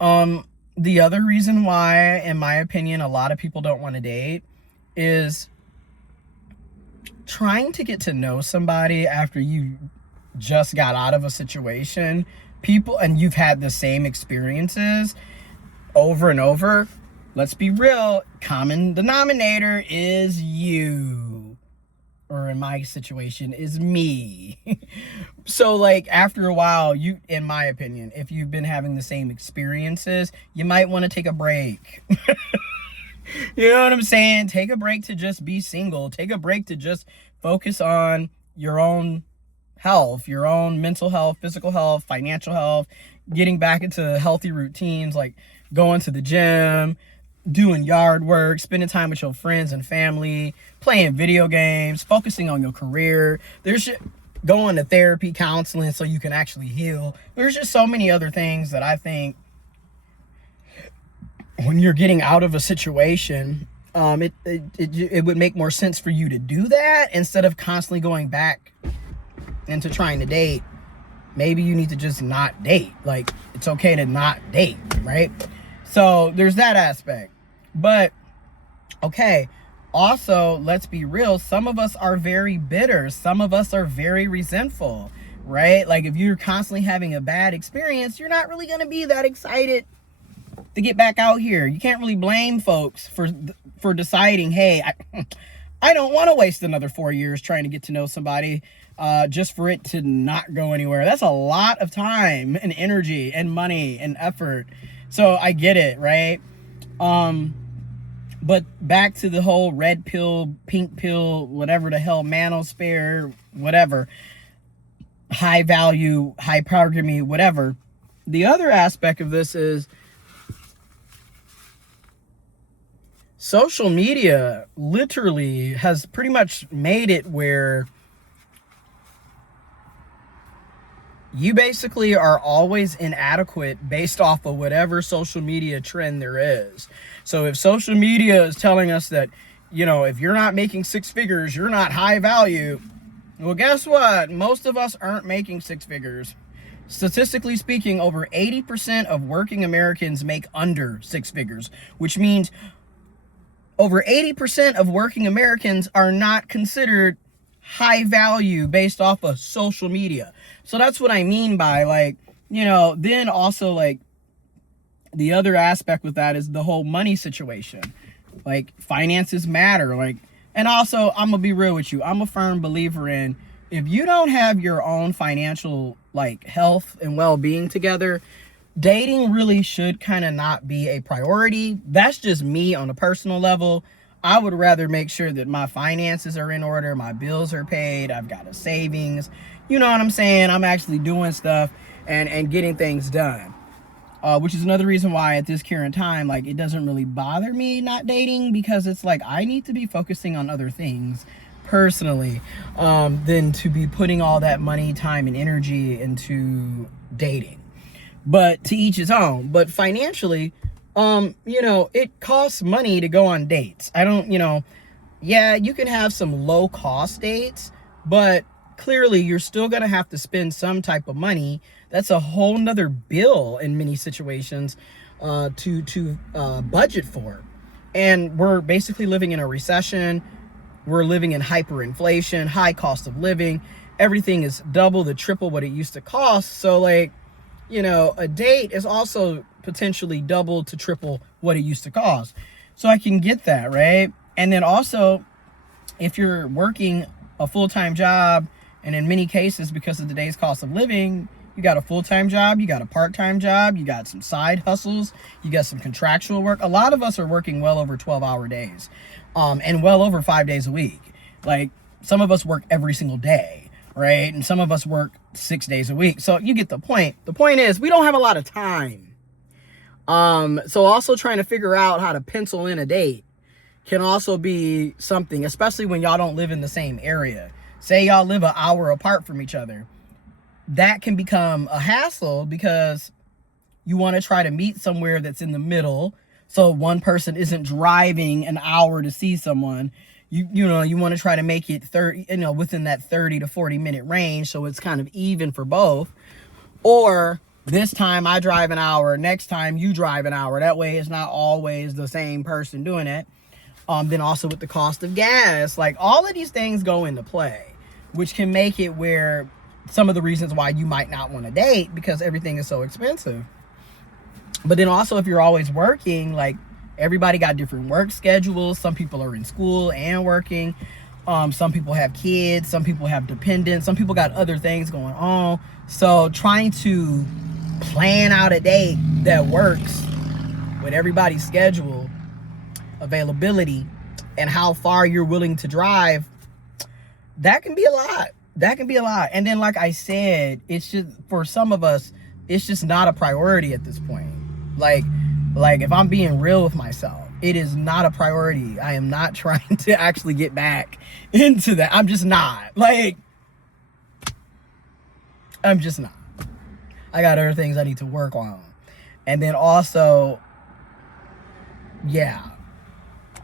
The other reason why, in my opinion, a lot of people don't want to date is trying to get to know somebody after you just got out of a situation, people, and you've had the same experiences over and over. Let's be real, common denominator is you, or in my situation is me. So like after a while, you, in my opinion, if you've been having the same experiences, you might want to take a break. You know what I'm saying? Take a break to just be single. Take a break to just focus on your own health, your own mental health, physical health, financial health, getting back into healthy routines like going to the gym, doing yard work, spending time with your friends and family, playing video games, focusing on your career. There's going to therapy, counseling so you can actually heal. There's just so many other things that I think when you're getting out of a situation, it would make more sense for you to do that instead of constantly going back into trying to date. Maybe you need to just not date. Like, it's okay to not date, right? So there's that aspect. But okay, also, let's be real, some of us are very bitter, some of us are very resentful, right? Like if you're constantly having a bad experience, you're not really going to be that excited to get back out here. You can't really blame folks for deciding, hey, I don't want to waste another 4 years trying to get to know somebody just for it to not go anywhere. That's a lot of time and energy and money and effort. So I get it, right? But back to the whole red pill, pink pill, whatever the hell, manosphere, whatever, high value, hypergamy, whatever. The other aspect of this is social media literally has pretty much made it where you basically are always inadequate based off of whatever social media trend there is. So if social media is telling us that, you know, if you're not making six figures, you're not high value. Well, guess what? Most of us aren't making six figures. Statistically speaking, over 80% of working Americans make under six figures, which means over 80% of working Americans are not considered high value based off of social media. So that's what I mean by, like, you know, then also like the other aspect with that is the whole money situation. Like finances matter. Like, and also I'm gonna be real with you. I'm a firm believer in if you don't have your own financial like health and well-being together, dating really should kind of not be a priority. That's just me on a personal level. I would rather make sure that my finances are in order, my bills are paid, I've got a savings. You know what I'm saying? I'm actually doing stuff and getting things done. Which is another reason why at this current time, like, it doesn't really bother me not dating, because it's like I need to be focusing on other things personally than to be putting all that money, time, and energy into dating. But to each his own. But financially, you know, it costs money to go on dates. I don't, you know, yeah, you can have some low cost dates, but clearly you're still going to have to spend some type of money. That's a whole nother bill in many situations to budget for. And we're basically living in a recession. We're living in hyperinflation, high cost of living. Everything is double to triple what it used to cost. So like, you know, a date is also potentially double to triple what it used to cost. So I can get that, right? And then also, if you're working a full-time job, and in many cases, because of today's cost of living, you got a full-time job, you got a part-time job, you got some side hustles, you got some contractual work. A lot of us are working well over 12-hour days, and well over 5 days a week. Like, some of us work every single day, right? And some of us work 6 days a week. So you get the point. The point is, we don't have a lot of time. So also trying to figure out how to pencil in a date can also be something, especially when y'all don't live in the same area. Say y'all live an hour apart from each other. That can become a hassle because you want to try to meet somewhere that's in the middle. So one person isn't driving an hour to see someone. You know, you want to try to make it 30, within that 30 to 40 minute range. So it's kind of even for both. Or This time I drive an hour, next time you drive an hour. That way it's not always the same person doing it. Then also with the cost of gas, like all of these things go into play, which can make it where some of the reasons why you might not want to date, because everything is so expensive. But then also if you're always working, like everybody got different work schedules. Some people are in school and working. Some people have kids, some people have dependents, some people got other things going on. So trying to plan out a date that works with everybody's schedule, availability, and how far you're willing to drive, that can be a lot. That can be a lot. And then, like I said, it's just, for some of us, it's just not a priority at this point. Like if I'm being real with myself, it is not a priority. I am not trying to actually get back into that. I'm just not. I'm just not. I got other things I need to work on. And then also, yeah,